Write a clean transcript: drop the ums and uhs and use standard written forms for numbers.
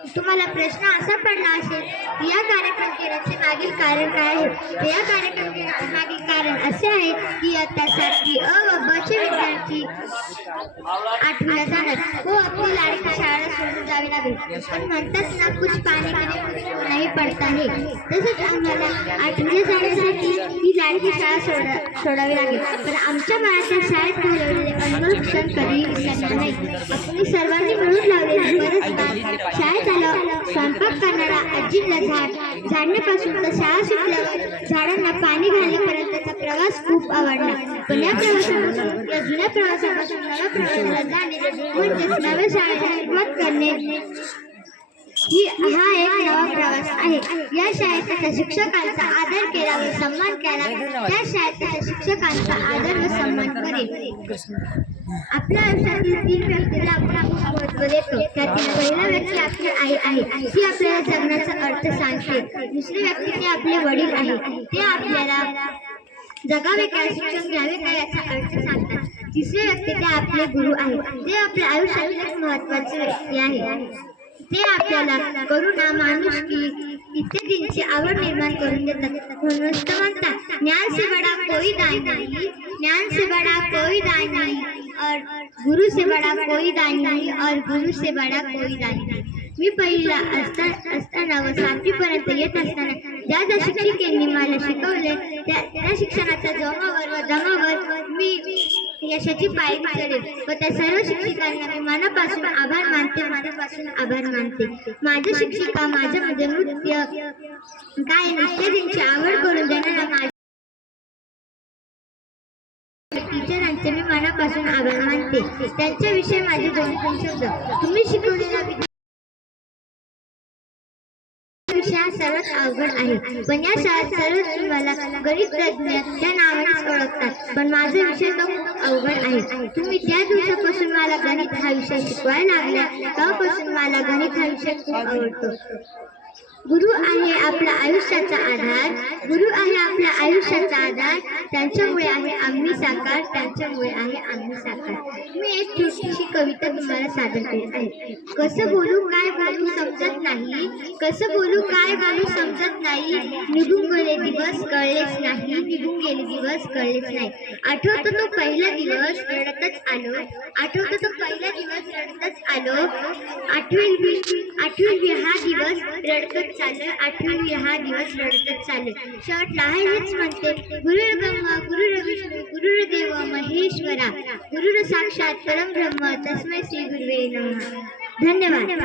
तुम्हाला प्रश्न असा पडला असेल की या कार्यक्रम केल्याचे मागील कारण काय आहे? या कार्यक्रम केल्याचे मागील कारण असे आहे की इयत्ता 7वी अ व ब चे विद्यार्थी 8वीला जाणार व आपली लाडकी शाळा सोडून जावी लागेल. पण म्हणतात ना, कुछ पाने के लिए कुछ नहीं पडता है. तसंच आम्हाला 8वीला जाण्यासाठी ही लाडकी शाळा सोडावी लागेल. पण आमच्या मराठी शाळेत घालवलेले अनमोल क्षण कधीही विसरणार नाही. आपण सर्वांनी मिळून लावलेले परस्पर शाळेत स्वयंपाक करणारा आजीला झाडण्यापासून तर शाळा सुटल्यावर झाडांना पाणी घालण्यापर्यंतचा प्रवास खूप आवडला. पण या प्रवासापासून, या जुन्या प्रवासापासून नव्या प्रवासाला जाणे म्हणजेच नव्या शाळेला सुरुवात करणे हा एक नवा प्रवास आहे. या शाळेत त्याच्या शिक्षकांचा आदर केला व सन्मान केला, त्या शाळेत त्याच्या शिक्षकांचा आदर व सन्मान करेल. आपल्या आयुष्यातील 3 व्यक्तीला आपण महत्त्व देतो. त्यातील पहिला व्यक्ती आपली आई आहे, ती आपल्याला जगण्याचा अर्थ सांगते. दुसरे व्यक्ती ते आपले वडील आहे, ते आपल्याला जगावे काय, शिक्षण घ्यावे काय याचा अर्थ सांगतात. तिसरे व्यक्ती ते आपले गुरु आहेत, जे आपल्या आयुष्यातील एक महत्त्वाचे व्यक्ती आहे. ते आपल्याला करुणा, माणुसकी इत्यादींची आवड निर्माण करून देतात. म्हणूनच म्हणतात, ज्ञान से बड़ा कोई दान नहीं, ज्ञान से बड़ा कोई दान नहीं और गुरु से बड़ा कोई दान नहीं और गुरु से बड़ा कोई दान नहीं. मी पहिला असताना व 7वी पर्यंत येत असताना ज्या शिक्षिकेंनी मला शिकवले त्या शिक्षणाच्या जोमावर व दमावर मी यशाची पायरी चढेल व त्या सर्व शिक्षकांना मी मनापासून आभार मानते. माझ्या शिक्षिका माझ्यामध्ये नृत्य, गायन इत्यादींची आवड करून देणाऱ्या माझ्या टीचरांचे मी मनापासून आभार मानते. त्यांच्याविषयी माझे 2-3 शब्द. तुम्ही शिकवलेला विषय सर्वात अवघड आहे, पण या शाळेत सर्वच मला गणित तज्ञ त्या नावानेच ओळखतात. पण माझा विषय तो खूप अवघड आहे. तुम्ही ज्या दिवसापासून मला गणित हा विषय शिकवायला लागला तेव्हापासून मला गणित हा विषय खूप आवडतो. गुरु आहे आपल्या आयुष्याचा आधार, गुरु आहे आपल्या आयुष्याचा आधार. त्यांच्यामुळे आहे आम्ही साकार, त्यांच्यामुळे आहे आम्ही साकार. मी एक छोटीशी कविता तुम्हाला सादर करत आहे. कसं बोलू काय बोलू समजत नाही, कसं बोलू काय बोलू समजत नाही. निघून गेले दिवस कळलेच नाही, निघून गेले दिवस कळलेच नाही. आठवतो तो पहिला दिवस रडतच आलो, आठवतो तो पहिला दिवस रडतच आलो. आठवी हा दिवस रडतच चाललं, आठवी हा दिवस रडतच चाललं. शेवटला हेच म्हणते, गुरुर्ब्रह्मा गुरुर्विष्णू गुरुर्देव महेश्वरा, गुरुर साक्षात परमब्रह्म तस्मै श्री गुरुवे नमः. धन्यवाद.